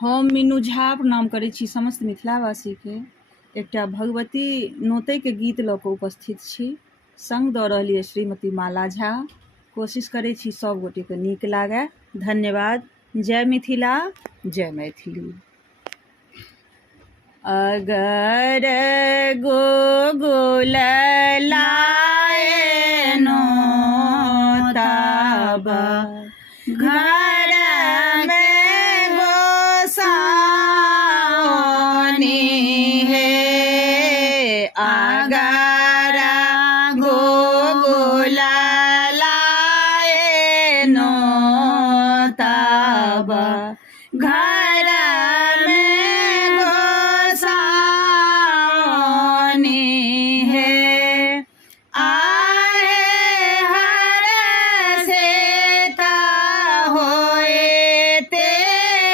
हम मीनू झा प्रणाम करै छी समस्त मिथिलावासीके। एकटा भगवती नोतैके गीत लऽ कऽ उपस्थित छी। संग दऽ रहल यऽ श्रीमती माला झा। कोशिश करै छी सब गोटेके नीक लागै। धन्यवाद। जय मिथिला, जय मैथिली। अगर गोकुल लाए नोतब घर में गोसाउनी है। अगर गोकुल लाए नोतब घर में गोसाउनी है। आहे हर सेता होए ते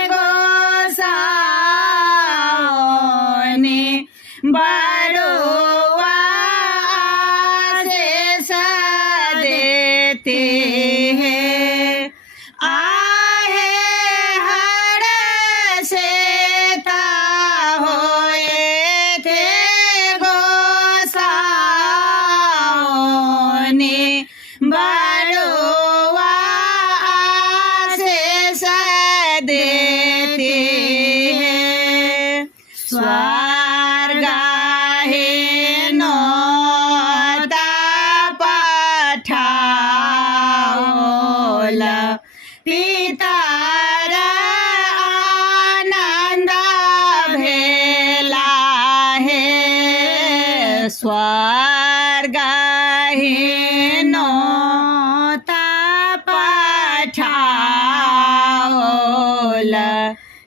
गोसाउनी बड़ुआ आशीष देते हैं। आहे हर सेता होए थे गोसाउनी बड़ुआ आशीष देते हैं। स्वर्ग है नोता पठाओल पितर आनंद भेला है। स्वर्ग है नोता पठाओल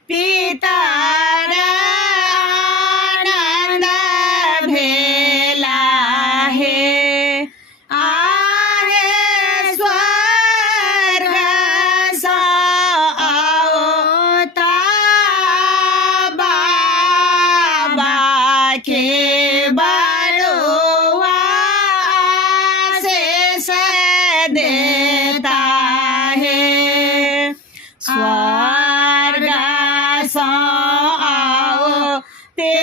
पितर आनंद भेला है। आहे स्वर्ग सा आओता बाबा के बड़ुआ आशीष देता है। स्वर्ग सा आओ ते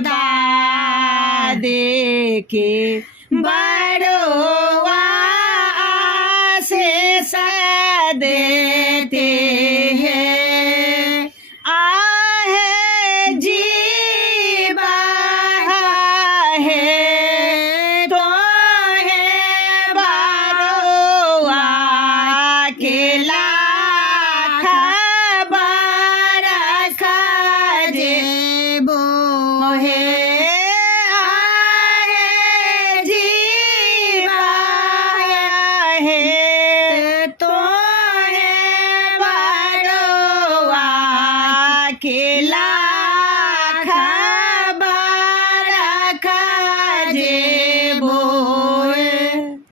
दादे के बड़ो